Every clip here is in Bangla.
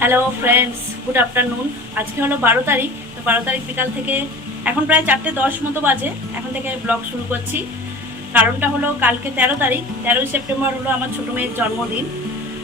Hello friends, good afternoon. আজকে হলো 12 তারিখ। তো 12 তারিখ বিকাল থেকে এখন প্রায় 4:10 মতো বাজে, এখন থেকে ব্লগ শুরু করছি। কারণটা হলো কালকে 13 তারিখ, 13ই সেপ্টেম্বর হলো আমার ছোটো মেয়ের জন্মদিন।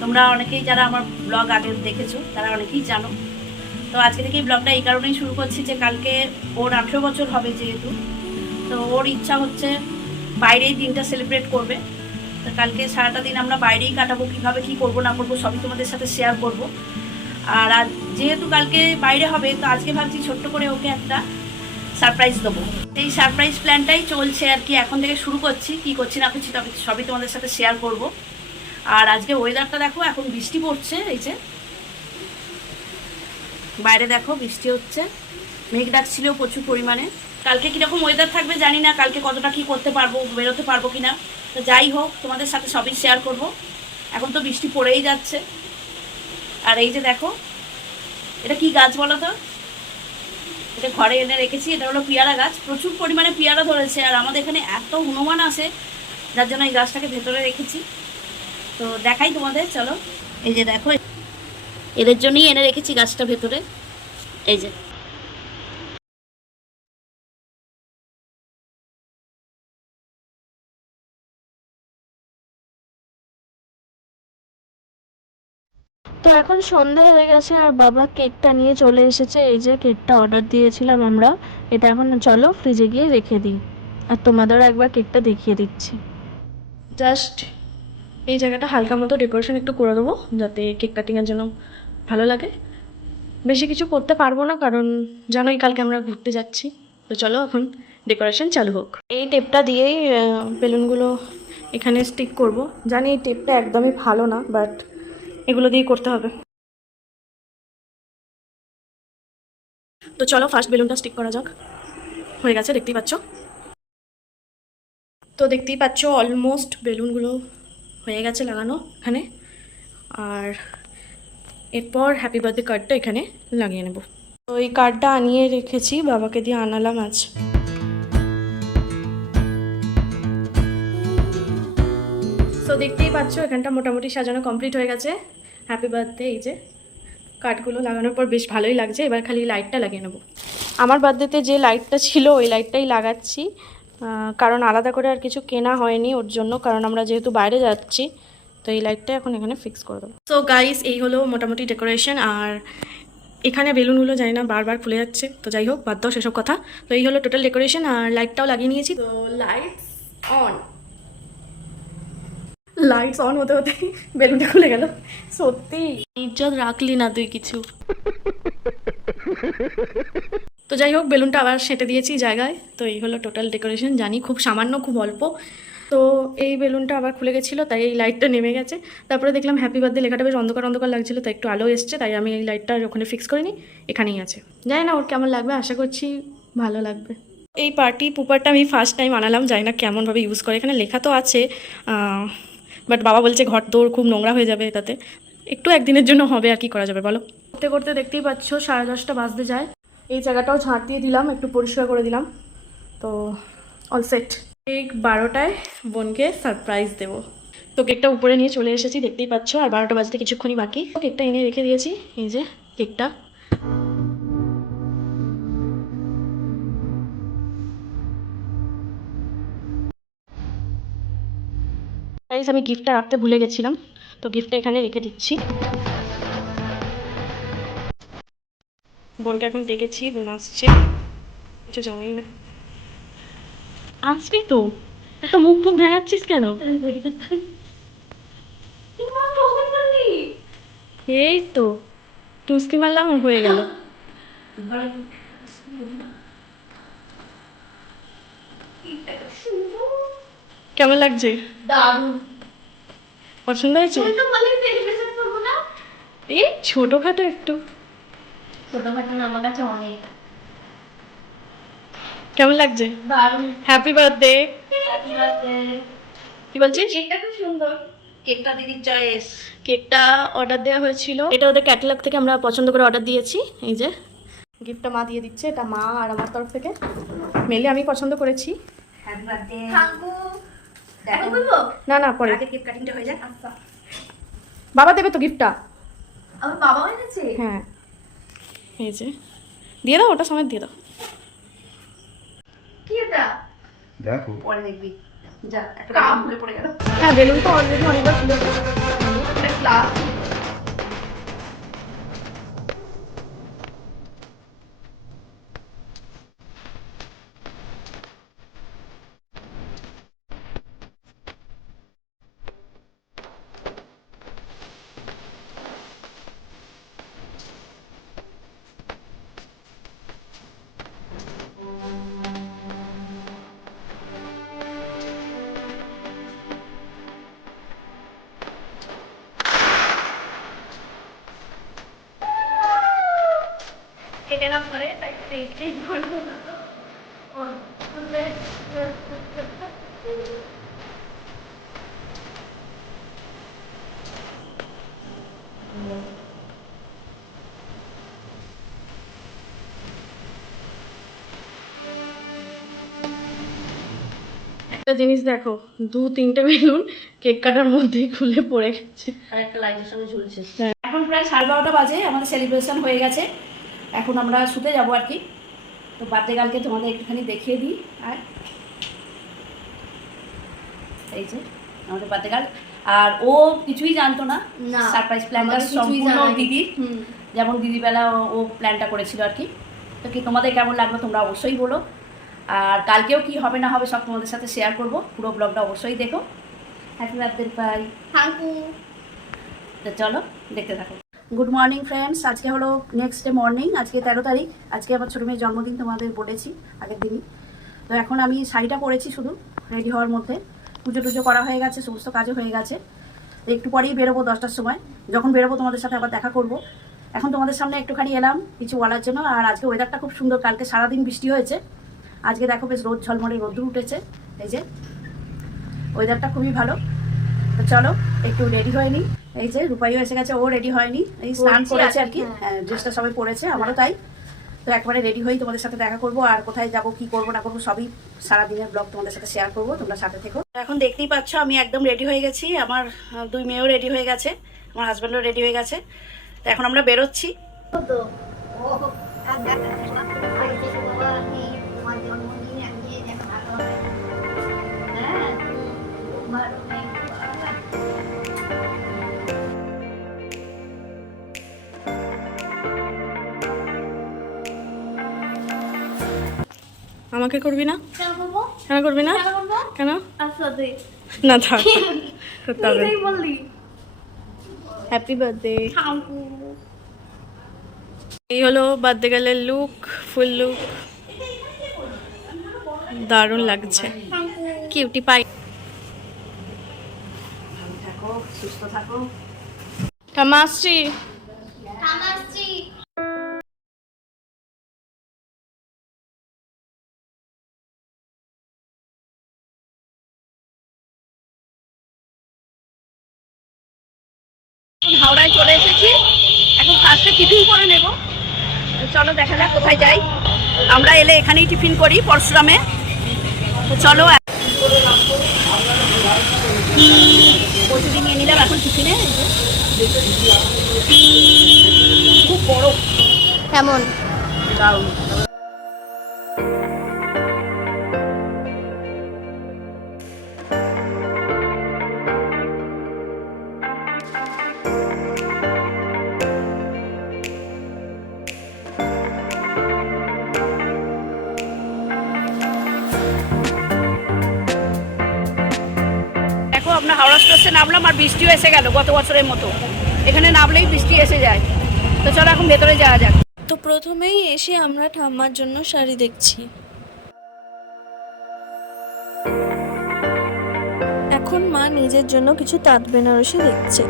তোমরা অনেকেই যারা আমার ব্লগ আগে দেখেছো তারা অনেকেই জানো। তো আজকে থেকেই ব্লগটা এই কারণেই শুরু করছি যে কালকে ওর 18 বছর হবে যেহেতু, তো ওর ইচ্ছা হচ্ছে বাইরেই দিনটা সেলিব্রেট করবে। তো কালকে সারাটা দিন আমরা বাইরেই কাটাবো, কীভাবে কী করবো না করবো সবই তোমাদের সাথে শেয়ার করবো। আর আজ যেহেতু কালকে বাইরে হবে, তো আজকে ভাবছি ছোট্ট করে ওকে একটা সারপ্রাইজ দেবো। এই সারপ্রাইজ প্ল্যানটাই চলছে আর কি, এখন থেকে শুরু করছি। কি করছি না করছি তবে সবই তোমাদের সাথে শেয়ার করব। আর আজকে ওয়েদারটা দেখো, এখন বৃষ্টি পড়ছে, এই যে বাইরে দেখো বৃষ্টি হচ্ছে, মেঘ ডাকছিল প্রচুর পরিমাণে। কালকে কীরকম ওয়েদার থাকবে জানি না, কালকে কতটা কী করতে পারবো, বেরোতে পারবো কি না। তো যাই হোক, তোমাদের সাথে সবই শেয়ার করব। এখন তো বৃষ্টি পড়েই যাচ্ছে। আর এই যে দেখো, এটা কি গাছ বলো তো? এটা ঘরে এনে রেখেছি, এটা হলো পেয়ারা গাছ। প্রচুর পরিমাণে পেয়ারা ধরেছে, আর আমাদের এখানে এত হনুমান আসে, যার জন্য এই গাছটাকে ভেতরে রেখেছি। তো দেখাই তোমাদের, চলো। এই যে দেখো, এদের জন্যই এনে রেখেছি গাছটা ভেতরে। এই যে তো এখন সন্ধ্যা হয়ে গেছে আর বাবা কেকটা নিয়ে চলে এসেছে। এই যে কেকটা অর্ডার দিয়েছিলাম আমরা, এটা এখন চলো ফ্রিজে গিয়ে রেখে দিই। আর তোমাদেরও একবার কেকটা দেখিয়ে দিচ্ছি। জাস্ট এই জায়গাটা হালকা মতো ডেকোরেশন একটু করে দেবো, যাতে কেক কাটিংয়ের জন্য ভালো লাগে। বেশি কিছু করতে পারবো না, কারণ জানোই কালকে আমরা ঘুরতে যাচ্ছি। তো চলো এখন ডেকোরেশন চালু হোক। এই টেপটা দিয়েই বেলুনগুলো এখানে স্টিক করব। জানি এই টেপটা একদমই ভালো না, বাট এগুলো দিয়েই করতে হবে। তো চলো ফার্স্ট বেলুনটা স্টিক করা যাক। হয়ে গেছে, দেখতেই পাচ্ছ। তো দেখতেই পাচ্ছ অলমোস্ট বেলুনগুলো হয়ে গেছে লাগানো এখানে। আর এরপর হ্যাপি বার্থডে কার্ডটা এখানে লাগিয়ে নেব। তো এই কার্ডটা আনিয়ে রেখেছি, বাবাকে দিয়ে আনালাম আজ। তো দেখতেই পাচ্ছ এখানটা মোটামুটি সাজানো কমপ্লিট হয়ে গেছে। হ্যাপি বার্থডে, এই যে কার্ডগুলো লাগানোর পর বেশ ভালোই লাগছে। এবার খালি লাইটটা লাগিয়ে নেব। আমার বার্থডেতে যে লাইটটা ছিল ওই লাইটটাই লাগাচ্ছি, কারণ আলাদা করে আর কিছু কেনা হয়নি ওর জন্য, কারণ আমরা যেহেতু বাইরে যাচ্ছি। তো এই লাইটটা এখন এখানে ফিক্স করে দেবো। সো গাইস, এই হলো মোটামুটি ডেকোরেশন। আর এখানে বেলুনগুলো জানি না বারবার খুলে যাচ্ছে, তো যাই হোক বাদ দাও সেসব কথা। তো এই হলো টোটাল ডেকোরেশন, আর লাইটটাও লাগিয়ে নিয়েছি। তো লাইটস অন। লাইটস অন হতে হতে বেলুনটা খুলে গেল। সত্যি ইজ্জত রাখলি না তুই কিছু। তো যাই হোক, বেলুনটা আবার সেঁটে দিয়েছি জায়গায়। তো এই হলো টোটাল ডেকোরেশন। জানি খুব সামান্য, খুব অল্প। তো এই বেলুনটা আবার খুলে গেছিলো, তাই এই লাইটটা নেমে গেছে। তারপরে দেখলাম হ্যাপি বার্থডে লেখাটা বেশ অন্ধকার অন্ধকার লাগছিলো, তাই একটু আলো এসছে, তাই আমি এই লাইটটা ওখানে ফিক্স করিনি, এখানেই আছে। জানি না ওর কেমন লাগবে, আশা করছি ভালো লাগবে। এই পার্টি পুপারটা আমি ফার্স্ট টাইম আনালাম, জানি না কেমনভাবে ইউজ করে। এখানে লেখা তো আছে, বাট বাবা বলছে ঘর তোর খুব নোংরা হয়ে যাবে এটাতে। একটু একদিনের জন্য হবে, আর কি করা যাবে বলো। করতে করতে দেখতেই পাচ্ছ 10:30 বাজতে যায়। এই জায়গাটাও ঝাঁট দিয়ে দিলাম, একটু পরিষ্কার করে দিলাম। তো অল সেট। ঠিক 12টায় বোনকে সারপ্রাইজ দেবো। তো কেকটা উপরে নিয়ে চলে এসেছি, দেখতেই পাচ্ছ। আর 12টা বাজতে কিছুক্ষণই বাকি। কেকটা এনে রেখে দিয়েছি, এই যে কেকটা। গাইস, আমি গিফটটা রাখতে ভুলে গেছিলাম, তো গিফটটা এখানে রেখে দিচ্ছি। বোনকে এখন ডেকেছি, বোন আসছে। কিছু জানি না, আসবি তো। একটা মুখ মুখ ভেঙাচ্ছিস কেন? এই তো টুসকি মারলাম, হয়ে গেল। কেমন লাগছে? দারুণ। পছন্দ হয়েছে? এই ছোটখাটো একটু। ছোটখাটো না, আমার কাছে অনেক। কেমন লাগছে? দারুণ। Happy birthday. Happy birthday. কি বলছিস? কেকটা খুব সুন্দর। কেকটা দিদির চয়েস। কেকটা অর্ডার দেওয়া হয়েছিল, এটা ওদের ক্যাটালগ থেকে আমরা পছন্দ করে অর্ডার দিয়েছি। এই যে গিফটটা মা দিয়ে দিচ্ছে, এটা মা আর আমার তরফ থেকে। মেনলি আমি পছন্দ করেছি। Happy birthday. না না, পরে আগে কেক কাটিংটা হয়ে যাক। বাবা দেবে তো গিফটটা। আমার বাবা এনেছে। হ্যাঁ এই যে দিয়ে দাও, ওটা সময় দিয়ে দাও। কি এটা? দেখো পরে দেখবি। যা একটা কাম হয়ে পড়ে গেল। হ্যাঁ বেলুন তো অলরেডি অনেকবার খুলে একটা ক্লাস। কেটে না পরে তাই ঠিক করবো। একটা জিনিস দেখো, 2-3টে বেলুন কেক কাটার মধ্যেই খুলে পড়ে গেছে। আর একটা লাইটের সঙ্গে ঝুলছে। এখন প্রায় 12:30 বাজে, আমাদের সেলিব্রেশন হয়ে গেছে। এখন আমরা শুতে যাবো আর কি। তো বার্থডে গার্লকে তোমাদের একটুখানি দেখিয়ে দিই। আর এই যে আমাদের বার্থডে গার্ল, আর ও কিছুই জানতো না। সারপ্রাইজ প্ল্যানটা সম্পূর্ণ দিদির, যেমন দিদিবেলা ও প্ল্যানটা করেছিল আর কি। তো কি তোমাদের কেমন লাগলো তোমরা অবশ্যই বলো। আর কালকেও কি হবে না হবে সব তোমাদের সাথে শেয়ার করব, পুরো ব্লগটা অবশ্যই দেখো। হ্যাপি বার্থডে পাই। Thank you. তো চলো দেখতে থাকো। গুড মর্নিং ফ্রেন্ডস, আজকে হলো নেক্সট ডে মর্নিং। আজকে 13 তারিখ, আজকে আমার ছোটো মেয়ের জন্মদিন, তোমাদের বলেছি আগের দিনই। তো এখন আমি শাড়িটা পরেছি শুধু, রেডি হওয়ার মধ্যে। পুজো টুজো করা হয়ে গেছে, সমস্ত কাজও হয়ে গেছে। তো একটু পরেই বেরোবো 10টার সময়। যখন বেরোবো তোমাদের সাথে আবার দেখা করব। এখন তোমাদের সামনে একটুখানি এলাম কিছু বলার জন্য। আর আজকে ওয়েদারটা খুব সুন্দর, কালকে সারাদিন বৃষ্টি হয়েছে, আজকে দেখো বেশ রোদ ঝলমলে রোদ্দুর উঠেছে। এই যে ওয়েদারটা খুবই ভালো। তো চলো একটু রেডি হয়ে নিই। এই যে রূপাইও এসে গেছে, ও রেডি হয়নি, এই স্নান করেছে আর কি। হ্যাঁ, ড্রেসটা সবাই পরেছে, আমারও তাই। তো একবারে রেডি হয়েই তোমাদের সাথে দেখা করব। আর কোথায় যাব, কি করব না করবো সবই সারাদিনের ব্লগ তোমাদের সাথে শেয়ার করব, তোমরা সাথে থেকো। এখন দেখতেই পাচ্ছ আমি একদম রেডি হয়ে গেছি, আমার 2 মেয়েও রেডি হয়ে গেছে, আমার হাজব্যান্ডও রেডি হয়ে গেছে। তো এখন আমরা বেরোচ্ছি। আমাকে করবি না? কেন করবো? কেন করবি না? কেন করবো? কেন আসলে না থাক, করতে হবে। তুই বললি হ্যাপি বার্থডে। Thank you. এই হলো বার্থডে গার্লের লুক, ফুল লুক, দারুণ লাগছে, কিউটি পাই। ভালো থাকো, সুস্থ থাকো। ঠাম্মা আসছি। আসছি। হাওড়ায় চলে এসেছি, এখন ফার্স্টে টিফিন করে নেব। চলো দেখা যাক কোথায় যাই। আমরা এলে এখানেই টিফিন করি, পরশুরামে। তো চলো কচুরি নিয়ে নিলাম এখন টিফিনে। খুব বড়, কেমন? দারুণ। দেখো আমরা হাওড়া স্টেশনে নামলাম, আর বৃষ্টিও এসে গেল গত বছরের মতো। এখানে নামলেই বৃষ্টি এসে যায়। তো চলো এখন ভেতরে যাওয়া যাক। তো প্রথমেই এসে আমরা ঠাম্মার জন্য শাড়ি দেখছি। এখন মা নিজের জন্য কিছু তাঁত বেনারসি দেখছে।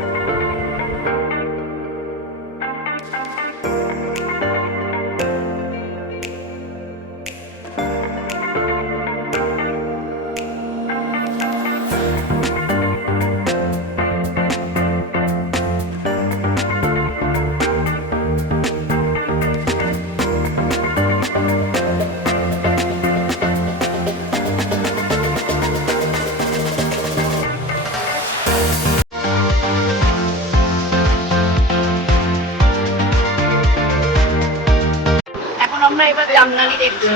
আমরা এবার জামদানি দেখছি।